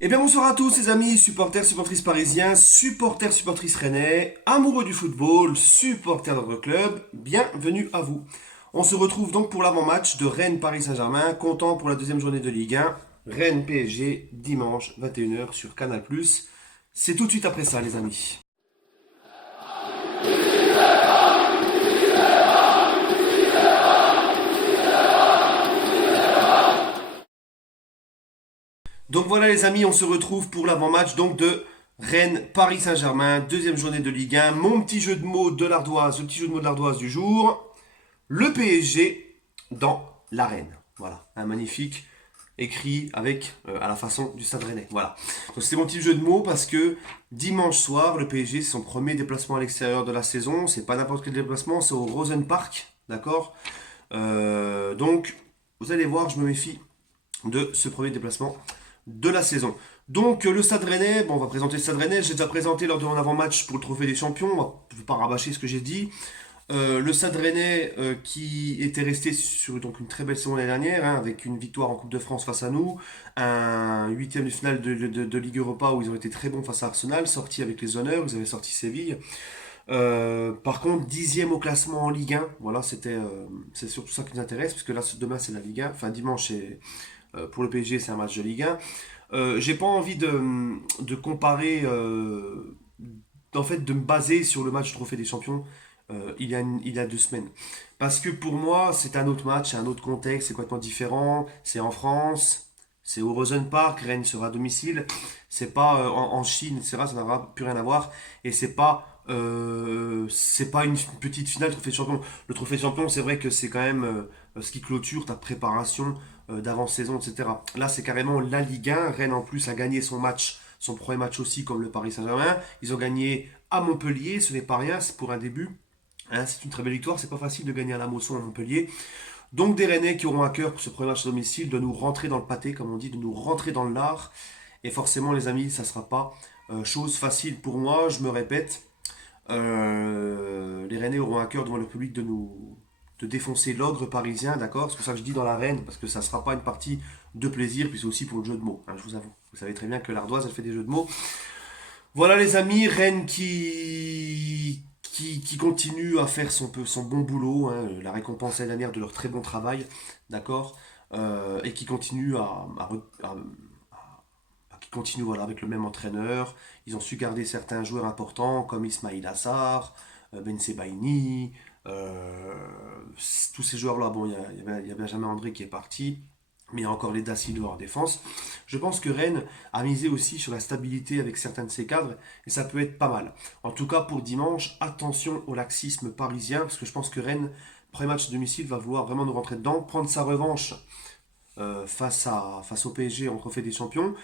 Eh bien bonsoir à tous les amis, supporters, supportrices parisiens, supporters, supportrices rennais, amoureux du football, supporters de notre club, bienvenue à vous. On se retrouve donc pour l'avant-match de Rennes-Paris Saint-Germain, comptant pour la deuxième journée de Ligue 1, Rennes-PSG, dimanche 21 h sur Canal+. C'est tout de suite après ça les amis. Donc voilà les amis, on se retrouve pour l'avant-match donc de Rennes-Paris Saint-Germain, deuxième journée de Ligue 1. Mon petit jeu de mots de l'ardoise, le petit jeu de mots de l'ardoise du jour. Le PSG dans l'arène. Voilà, un magnifique écrit avec à la façon du Stade Rennais. Voilà. Donc c'est mon petit jeu de mots parce que dimanche soir, le PSG c'est son premier déplacement à l'extérieur de la saison. C'est pas n'importe quel déplacement, c'est au Rosenpark, d'accord. Donc vous allez voir, je me méfie de ce premier déplacement de la saison. Donc le Stade Rennais, bon, on va présenter le Stade Rennais. J'ai déjà présenté lors de mon avant-match pour le Trophée des Champions. Je ne vais pas rabâcher ce que j'ai dit. Le Stade Rennais qui était resté sur donc une très belle saison l'année dernière, hein, avec une victoire en Coupe de France face à nous, un huitième de finale de Ligue Europa où ils ont été très bons face à Arsenal, sorti avec les honneurs, ils avaient sorti Séville. Par contre, dixième au classement en Ligue 1, voilà, c'est surtout ça qui nous intéresse, puisque là demain c'est la Ligue 1, enfin dimanche pour le PSG c'est un match de Ligue 1. J'ai pas envie de comparer, en fait, de me baser sur le match Trophée des Champions il y a 2 semaines. Parce que pour moi, c'est un autre match, c'est un autre contexte, c'est complètement différent. C'est en France, c'est au Rosenpark, Rennes sera à domicile. C'est pas en Chine, etc. Ça n'aura plus rien à voir. Et c'est pas une petite finale Trophée de Champion. Le Trophée de Champion, c'est vrai que c'est quand même ce qui clôture ta préparation d'avant-saison, etc. Là, c'est carrément la Ligue 1. Rennes, en plus, a gagné son match, son premier match aussi, comme le Paris Saint-Germain. Ils ont gagné à Montpellier, ce n'est pas rien, c'est pour un début. Hein, c'est une très belle victoire, c'est pas facile de gagner à la Mosson à Montpellier. Donc des Rennais qui auront à cœur pour ce premier match à domicile de nous rentrer dans le pâté, comme on dit, de nous rentrer dans le lard. Et forcément, les amis, ça ne sera pas chose facile pour moi, je me répète. Les Rennais auront à cœur devant le public de défoncer l'ogre parisien, d'accord. C'est pour ça que je dis dans l'arène, parce que ça ne sera pas une partie de plaisir, puis c'est aussi pour le jeu de mots, hein, je vous avoue. Vous savez très bien que l'ardoise, elle fait des jeux de mots. Voilà les amis, Rennes qui continue à faire son bon boulot, hein, la récompense l'année dernière de leur très bon travail, d'accord, et qui continue qui continue voilà, avec le même entraîneur. Ils ont su garder certains joueurs importants comme Ismail Assar, Ben Sebaini, tous ces joueurs-là. Bon, il y a Benjamin André qui est parti, mais il y a encore les Da Silva en défense. Je pense que Rennes a misé aussi sur la stabilité avec certains de ses cadres, et ça peut être pas mal. En tout cas, pour dimanche, attention au laxisme parisien, parce que je pense que Rennes, premier match à domicile, va vouloir vraiment nous rentrer dedans, prendre sa revanche face au PSG en Trophée des Champions.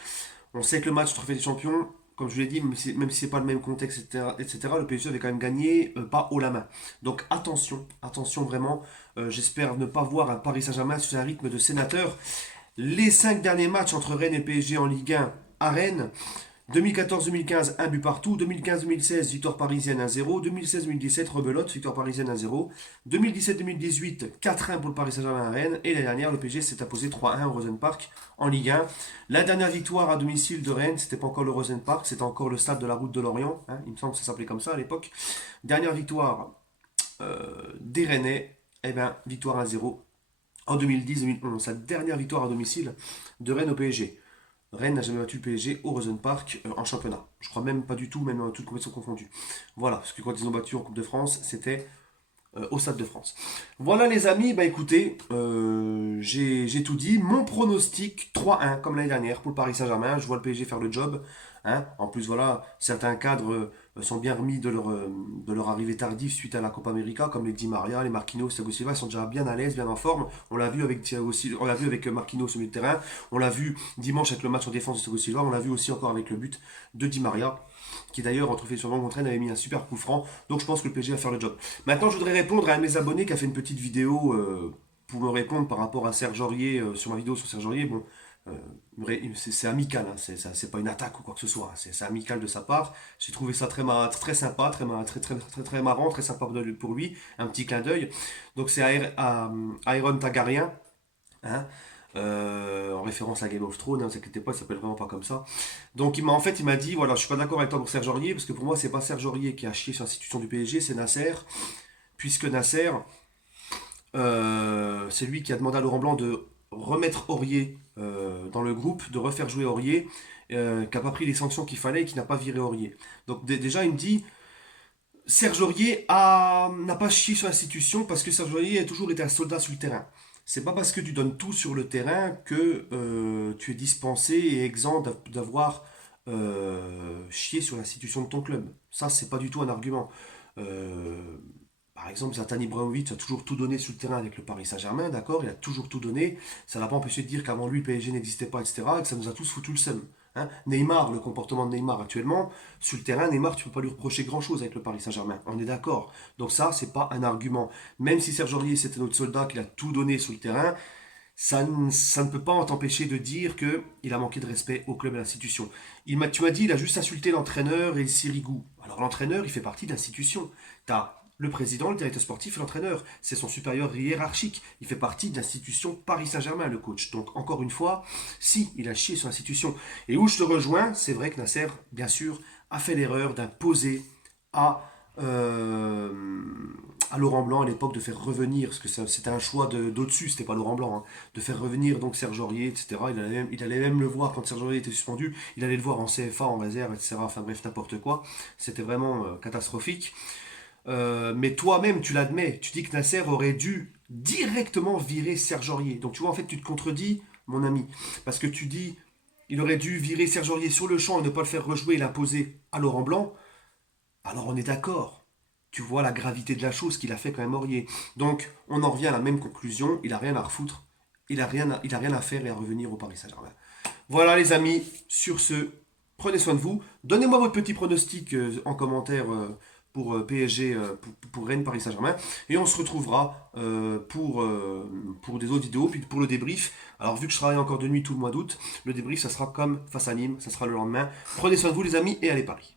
On sait que le match Trophée des Champions, comme je vous l'ai dit, même si c'est pas le même contexte, etc., le PSG avait quand même gagné pas haut la main. Donc attention, attention vraiment. J'espère ne pas voir un Paris Saint-Germain sur un rythme de sénateur. Les 5 derniers matchs entre Rennes et PSG en Ligue 1 à Rennes, 2014-2015, un but partout. 2015-2016, victoire parisienne 1-0. 2016-2017, rebelote, victoire parisienne 1-0. 2017-2018, 4-1 pour le Paris Saint-Germain à Rennes. Et la dernière, le PSG s'est imposé 3-1 au Rosenpark en Ligue 1. La dernière victoire à domicile de Rennes, c'était pas encore le Rosenpark, c'était encore le stade de la Route de Lorient, hein. Il me semble que ça s'appelait comme ça à l'époque. Dernière victoire des Rennais, eh ben, victoire 1-0 en 2010-2011. Sa dernière victoire à domicile de Rennes au PSG. Rennes n'a jamais battu le PSG au Rosenpark en championnat. Je crois même pas du tout, même dans toutes compétitions confondues. Voilà, parce que quand ils ont battu en Coupe de France, c'était au Stade de France. Voilà les amis, bah écoutez, j'ai tout dit. Mon pronostic 3-1 comme l'année dernière pour le Paris Saint-Germain. Je vois le PSG faire le job, hein. En plus, voilà, certains cadres sont bien remis de leur arrivée tardive suite à la Copa América, comme les Di Maria, les Marquinhos, Thiago Silva, ils sont déjà bien à l'aise, bien en forme. On l'a vu avec Thiago Silva, on l'a vu avec Marquinhos au milieu de terrain, on l'a vu dimanche avec le match en défense de Thiago Silva, on l'a vu aussi encore avec le but de Di Maria, qui d'ailleurs en trophée sur contre Rennes avait mis un super coup franc. Donc je pense que le PSG va faire le job. Maintenant, je voudrais répondre à un de mes abonnés qui a fait une petite vidéo pour me répondre par rapport à Serge Aurier, sur ma vidéo sur Serge Aurier. Bon, c'est amical, hein, c'est pas une attaque ou quoi que ce soit, hein, c'est amical de sa part. J'ai trouvé ça très sympa, très marrant, très sympa pour lui, un petit clin d'œil. Donc c'est Iron Tagarien, hein, en référence à Game of Thrones, ne vous inquiétez pas, il s'appelle vraiment pas comme ça. Donc il m'a dit, voilà, je suis pas d'accord avec toi pour Serge Aurier, parce que pour moi, c'est pas Serge Aurier qui a chié sur l'institution du PSG, c'est Nasser, puisque Nasser, c'est lui qui a demandé à Laurent Blanc de remettre Aurier dans le groupe, de refaire jouer Aurier, qui n'a pas pris les sanctions qu'il fallait et qui n'a pas viré Aurier. Donc déjà, il me dit, Serge Aurier n'a pas chié sur l'institution parce que Serge Aurier a toujours été un soldat sur le terrain. C'est pas parce que tu donnes tout sur le terrain que tu es dispensé et exempt d'avoir chié sur l'institution de ton club. Ça, c'est pas du tout un argument. Euh, Par exemple, Zlatan Ibrahimovic a toujours tout donné sur le terrain avec le Paris Saint-Germain, d'accord? Il a toujours tout donné. Ça n'a pas empêché de dire qu'avant lui, le PSG n'existait pas, etc. Et que ça nous a tous foutu le seum. Hein. Neymar, le comportement de Neymar actuellement, sur le terrain, Neymar, tu ne peux pas lui reprocher grand-chose avec le Paris Saint-Germain. On est d'accord. Donc ça, c'est pas un argument. Même si Serge Aurier, c'était notre soldat, qu'il a tout donné sur le terrain, ça ne peut pas t'empêcher de dire qu'il a manqué de respect au club et à l'institution. Tu m'as dit, il a juste insulté l'entraîneur et le Sirigu. Alors l'entraîneur, il fait partie de l'institution. T'as le président, le directeur sportif et l'entraîneur. C'est son supérieur hiérarchique. Il fait partie de l'institution Paris Saint-Germain, le coach. Donc encore une fois, si, il a chié sur l'institution. Et où je te rejoins, c'est vrai que Nasser, bien sûr, a fait l'erreur d'imposer à euh, à Laurent Blanc à l'époque de faire revenir, parce que c'était un choix d'au-dessus, c'était pas Laurent Blanc, hein, de faire revenir donc Serge Aurier, etc. Il allait même le voir quand Serge Aurier était suspendu, il allait le voir en CFA, en réserve, etc. Enfin bref, n'importe quoi. C'était vraiment catastrophique. Mais toi-même, tu l'admets, tu dis que Nasser aurait dû directement virer Serge Aurier. Donc tu vois, en fait, tu te contredis, mon ami, parce que tu dis, il aurait dû virer Serge Aurier sur le champ et ne pas le faire rejouer et l'imposer à Laurent Blanc. Alors on est d'accord. Tu vois la gravité de la chose qu'il a fait quand même Aurier. Donc on en revient à la même conclusion. Il a rien à refoutre. Il a rien à faire et à revenir au Paris Saint-Germain. Voilà les amis. Sur ce, prenez soin de vous. Donnez-moi votre petit pronostic en commentaire pour PSG, pour Rennes Paris Saint-Germain. Et on se retrouvera pour des autres vidéos. Puis pour le débrief. Alors vu que je travaille encore de nuit tout le mois d'août, le débrief ça sera comme face à Nîmes. Ça sera le lendemain. Prenez soin de vous les amis et allez Paris.